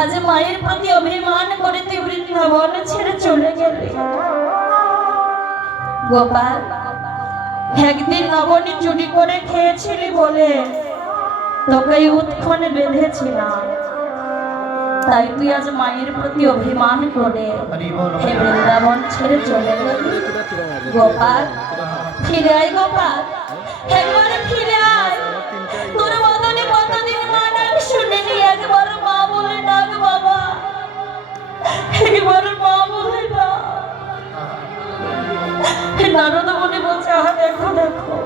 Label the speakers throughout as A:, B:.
A: আজ মায়ের প্রতি অভিমান করে তুই বৃন্দাবন ছেড়ে চলে গেলি। গোপাল একদিন নবনী চুরি করে খেয়েছিলি বলে তোকে উৎক্ষণে বেঁধেছিলাম। তাই তুই আজ মায়ের প্রতি অভিমান করে হে বৃন্দাবন ছেড়ে চলে গেলি। গোপাল ফিরে আয় গোপাল। একবারে ফিরে আয়। একবার মা বলে ডাক নারদ বলছে, আহা দেখো দেখো।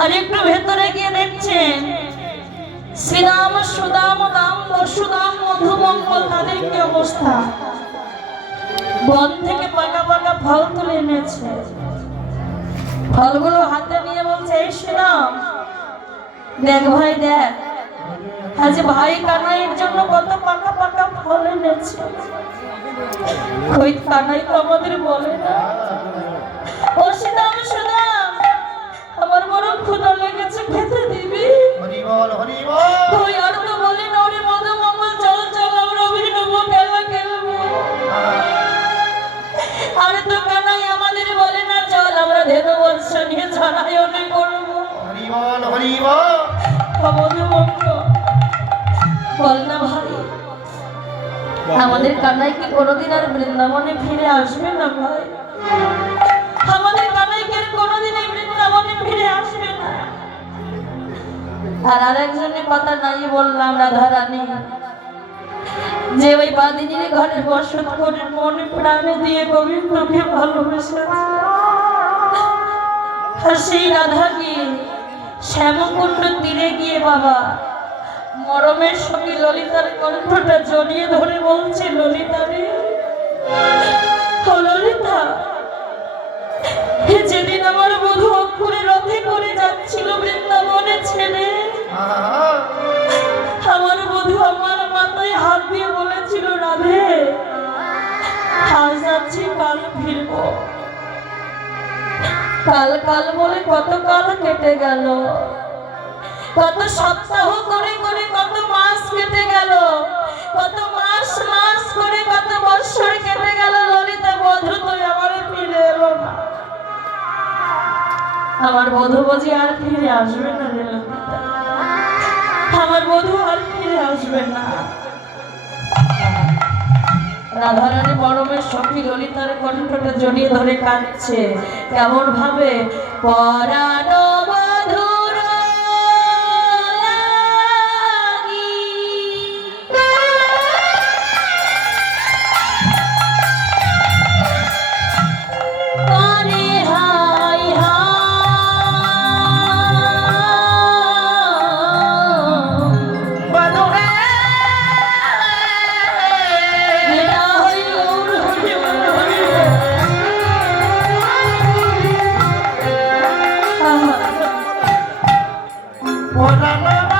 A: আর একটু ভেতরে গিয়ে দেখছেন, শ্রীরাম, সুদাম, দাম, বসুদাম, মধুমঙ্গল, তাদের কি অবস্থা? বন থেকে পাকা পাকা ফল তুলে এনেছে। ফলগুলো হাতে নিয়ে বলছে, এই শ্রীরাম, দেখ ভাই, দেখ। আজ ভাই কানাইয়ের জন্য কত পাকা পাকা ফল এনেছে। ওই কানাই তো আমাদের বলে না। ও শ্রীরাম সুদাম আমার বড় ক্ষুধা লেগেছে খেতে দিবি?
B: হরি বল হরি বল।
A: ওই আর তো বলে না ওরে মধু মঙ্গল চল চল আমরা অভিনব খেলা খেলব। আরে তো কানাই আমাদের বলে না চল আমরা ধেনু বর্ষ নিয়ে ছড়াই করব।
B: হরি বল।
A: আমাদের কানাই কি কোনোদিন আর বৃন্দাবনে ফিরে আসবে না ভাই? আমাদের কানাই কি কোনোদিন এই বৃন্দাবনে ফিরে আসবে না? আর আরেকজনের কথা নাই বললাম রাধা রানী যে ওই বাদিনীর ঘরে বসত করে মনে প্রাণে দিয়ে গোবিন্দকে ভালোবেসেছে। আর সেই রাধা কি শ্যামকুণ্ড তীরে গিয়ে বাবা মরমের সঙ্গে ললিতার কণ্ঠটা জড়িয়ে ধরে বলছে, ললিতা রে ললিতা, যেদিন আমার বধু অক্ষরে রথে করে যাচ্ছিল বৃন্দাবনে ছেড়ে, আমার বধু আমার মাথায় হাত দিয়ে বলেছিল, রাধে, আজ যাচ্ছি কাল ফিরবো। কাল কাল বলে কত কাল কেটে গেল। কত সপ্তাহ করে করে কত মাস কেটে গেল। কত মাস মাস করে কত বৎসর কেটে গেল ললিতা বধূ তো আমার ফিরে এলো না। আমার বধূ বুঝি আর ফিরে আসবে না রে ললিতা। আমার বধূ আর ফিরে আসবে না। রাধারানী বড়মের সখী ললিতার কণ্ঠটা জড়িয়ে ধরে কাঁদছে। কেমন ভাবে পরানো
B: পুরানো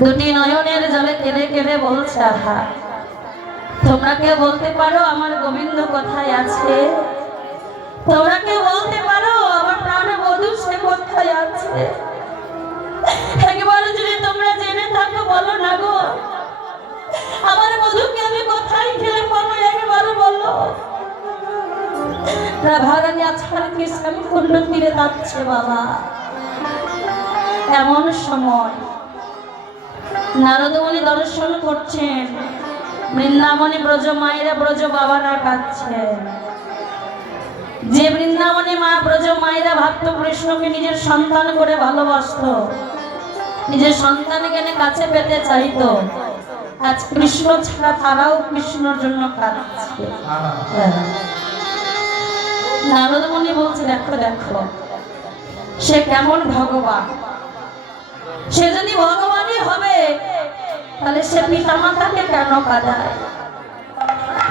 A: দুটি নয়নের জলে কেঁদে কেঁদে বলছে আহা তোমরা কেউ বলতে পারো আমার গোবিন্দ কোথায় আছে? তোমরা কেউ বলতে পারো আমার প্রাণ বধূ সে কোথায় আছে? একবার যদি তোমরা জেনে থাকো, বলো না গো। আমার বধূকে আমি কোথায় খেলে পাবো? একবার বলো। রাধারানী আজকাল কি কুণ্ড তীরে যাচ্ছে বাবা। এমন সময় নারদমণি দর্শন করছেন। বৃন্দাবনে ব্রজ মায়েরা ব্রজ বাবারা কাঁদছেন। যে বৃন্দাবনে মা ব্রজ মায়েরা ভাবত কৃষ্ণকে নিজের সন্তান করে ভালোবাসত, নিজের সন্তানকে এনে কাছে পেতে চাইতো, আজ কৃষ্ণ ছাড়া তারাও কৃষ্ণর জন্য কাঁদছে। নারদমণি বলছে, দেখো দেখো, সে কেমন ভগবান। সে যদি ভগবানই হবে, তাহলে সে পিতা মাতাকে কেন কাঁদায়?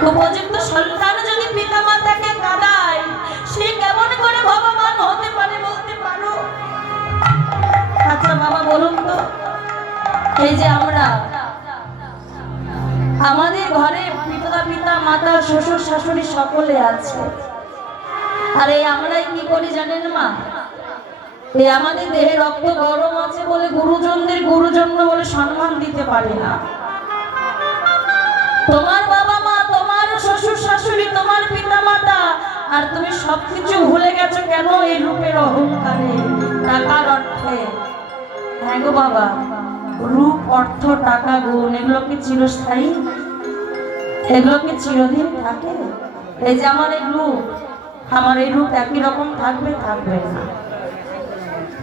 A: উপযুক্ত সন্তান যদি পিতা মাতাকে কাঁদায়, সে কেমন করে ভগবান হতে পারে বলতে পারো? আচ্ছা বাবা, বলুন তো। এই যে আমরা, আমাদের ঘরে পিতা পিতা, মাতা, শ্বশুর শাশুড়ি সকলে আছে। আর এই আমরাই কি করি জানেন মা? আমাদের দেহে রক্ত গরম আছে বলে গুরুজনদের গুরুজন বলে সম্মান দিতে পারি না। তোমার বাবা মা, তোমার শ্বশুর শাশুড়ি, তোমার পিতা মাতা আর তুমি সবকিছু ভুলে গেছো কেন এই রূপের অহংকারে? টাকার অর্থে। হ্যাঁ গো বাবা, রূপ, অর্থ, টাকা, গুণ, এগুলো কি চিরস্থায়ী? এগুলো কি চিরদিন থাকে? এই যে আমার এই রূপ, আমার এই রূপ একই রকম থাকবে থাকবে না।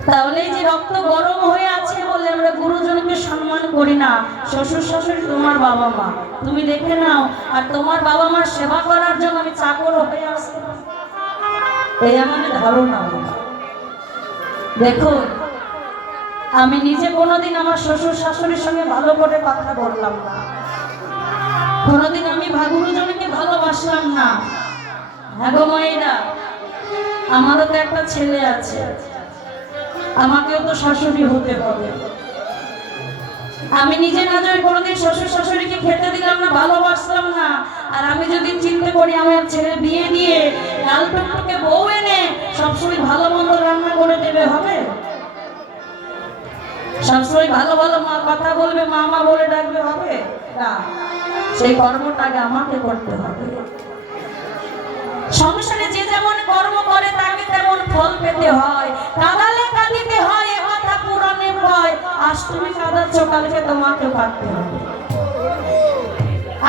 A: তাহলে এই যে রক্ত গরম হয়ে আছে বলে আমরা গুরুজনকে সম্মান করি না শ্বশুর শাশুড়ি তোমার বাবা মা। তুমি দেখে নাও, আর তোমার বাবা মার সেবা করার জন্য আমি চাকর হয়ে আসি। এই আমাদের ধারণা। দেখো, আমি নিজে কোনোদিন আমার শ্বশুর শাশুড়ির সঙ্গে ভালো করে কথা বললাম না। কোনোদিন আমি গুরুজনকে ভালোবাসলাম না। হ্যাঁ গো মায়েরা, আমারও তো একটা ছেলে আছে। আমাকেও তো শাশুড়ি হতে হবে। আমি নিজে না জয় কোনোদিন শ্বশুর শাশুড়িকে খেতে দিলাম না, ভালোবাসলাম না। আর আমি যদি চিন্তা করি আমার ছেলে বিয়ে দিয়ে লাল টুকটুকে বউ এনে সবসময় ভালো মন্দ রান্না করে দেবে হবে? সবসময় ভালো ভালো মা কথা বলবে মা মা বলে ডাকবে হবে? না, সেই কর্মটাকে আমাকে করতে হবে। সংসারে যে যেমন কর্ম করে, তাকে তেমন ফল পেতে হয়। কাঁদালে কাঁদিতে হয়, এ কথা পুরাণে কয়, আজ তুমি কাঁদাচ্ছ, কালকে তোমাকেও কাঁদতে হবে।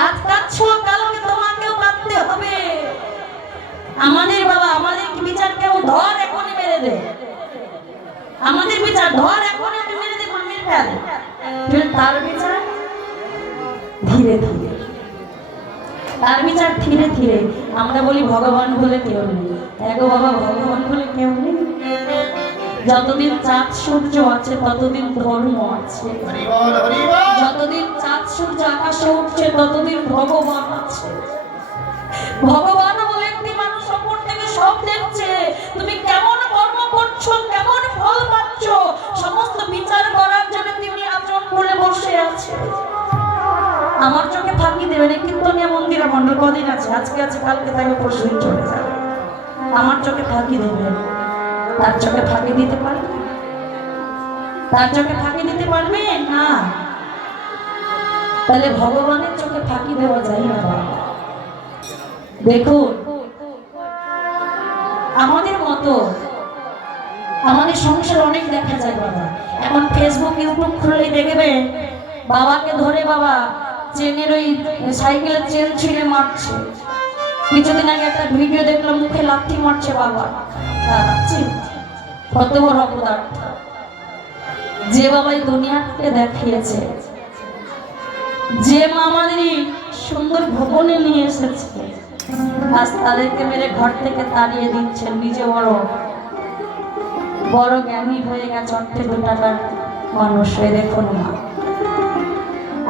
A: আজ কাঁদছ, কালকে তোমাকেও কাঁদতে হবে। আমাদের বাবা, আমাদের বিচার কেউ ধর এখনই মেরে দে। আমাদের বিচার ধর এখনই মেরে দে ফেল তার বিচার ধীরে ধীরে। তার বিচার ধীরে ধীরে। আমরা বলি ভগবান বলে কেউ নেই। এগো বাবা ভগবান বলে কেউ নেই। যতদিন চাঁদ সূর্য আছে ততদিন ধর্ম আছে। যতদিন চাঁদ সূর্য আকাশে উঠছে ততদিন ভগবান আছে। ভগবান বলে একটি মানুষ ওপর থেকে সব দেখছে। তুমি কেমন কর্ম করছ কেমন ফল পাচ্ছ সমস্ত বিচার করার জন্য তিনি আচরণ করে বসে আছে। আমার চোখে ফাঁকি দেবেন এই কীর্তনিয়া মন্দিরে মন্ডল কদিন আছে, আজকে আছে, কালকে তাকে পরশুদিন চলে যাবে। আমার চোখে ফাঁকি দেবেন তার চোখে ফাঁকি দিতে পারবে? তার চোখে ফাঁকি দিতে পারবে? না। তাহলে ভগবানের চোখে ফাঁকি দেওয়া যায় না। দেখুন, আমাদের মতো, আমাদের সংসার অনেক দেখা যায় বাবা। এখন ফেসবুক ইউটিউব খুললেই দেখবেন, বাবাকে ধরে বাবা চেনের ওই সাইকেলের চেন ছিঁড়ে মারছে। কিছুদিন আগে একটা ভিডিও দেখলাম, মুখে লাথি মারছে বাবা। কত বড় অপদার্থ যে বাবাই দুনিয়াকে দেখিয়েছে, যে মা আমাদের সুন্দর ভবনে নিয়ে এসেছে, আজ তাদেরকে মেরে ঘর থেকে তাড়িয়ে দিচ্ছেন নিজে বড়। বড় জ্ঞানী হয়ে গেছে অর্থে দু টাকার মানুষ। হয়ে দেখুন মা।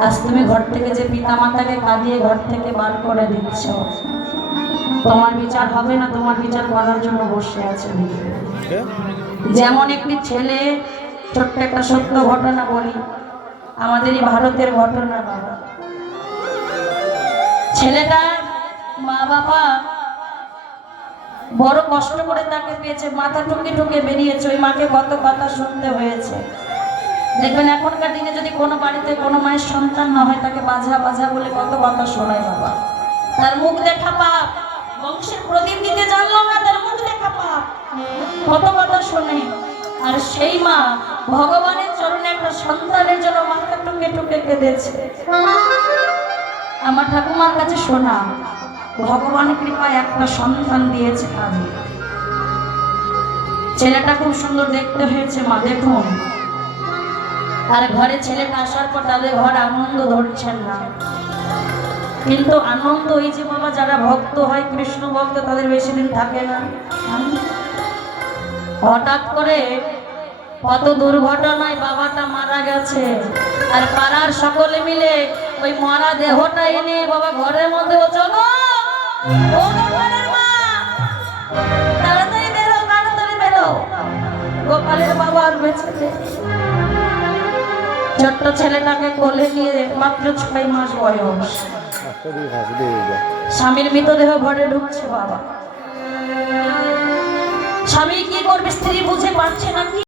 A: আজ তুমি ঘর থেকে যে পিতা মাতাকে কাঁদিয়ে ঘর থেকে বার করে দিচ্ছ তোমার বিচার হবে না তোমার বিচার করার জন্য বসে আছে যেমন একটি ছেলে ছোট্ট একটা সত্য ঘটনা বলি আমাদের এই ভারতের ঘটনা বাবা। ছেলেটা মা বাবা বড় কষ্ট করে তাকে পেয়েছে মাথা ঠুকে ঠুকে বেরিয়েছে ওই মাকে কত কথা শুনতে হয়েছে। দেখবেন এখনকার দিনে যদি কোনো বাড়িতে কোনো মায়ের সন্তান না হয়, তাকে বাজা বাজা বলে কত কথা শোনায় বাবা। তার মুখ দেখা পাপ। বংশের প্রদীপ দিতে জানলো না, তার মুখ দেখা পাপ। কত কথা শোনে। আর সেই মা ভগবানের চরণে একটা সন্তানের জন্য মাথা টুকে টুকে কেঁদেছে। আমার ঠাকুমার কাছে শোনা ভগবানের কৃপায় একটা সন্তান দিয়েছে কাজে। ছেলেটা খুব সুন্দর দেখতে হয়েছে, মা, দেখুন। আর ঘরে ছেলেটা আসার পর তাদের ঘর আনন্দ ধরছেন না। কিন্তু আনন্দ ওই যে বাবা, যারা ভক্ত হয়, কৃষ্ণ ভক্ত, তাদের বেশি দিন থাকে না। হঠাৎ করে কত দুর্ঘটনায় বাবাটা মারা গেছে। আর পাড়ার সকলে মিলে ওই মরা দেহটা এনে বাবা ঘরের মধ্যে চলো তাড়াতাড়ি বেরো তাড়াতাড়ি বেরো। গোপালের বাবা আর বেঁচে। ছোট্ট ছেলেটাকে কোলে নিয়ে মাত্র ছয় মাস বয়স। স্বামীর মৃতদেহ ঘরে ঢুকছে বাবা। স্বামী কি করবে, স্ত্রী বুঝে পারছে না কি?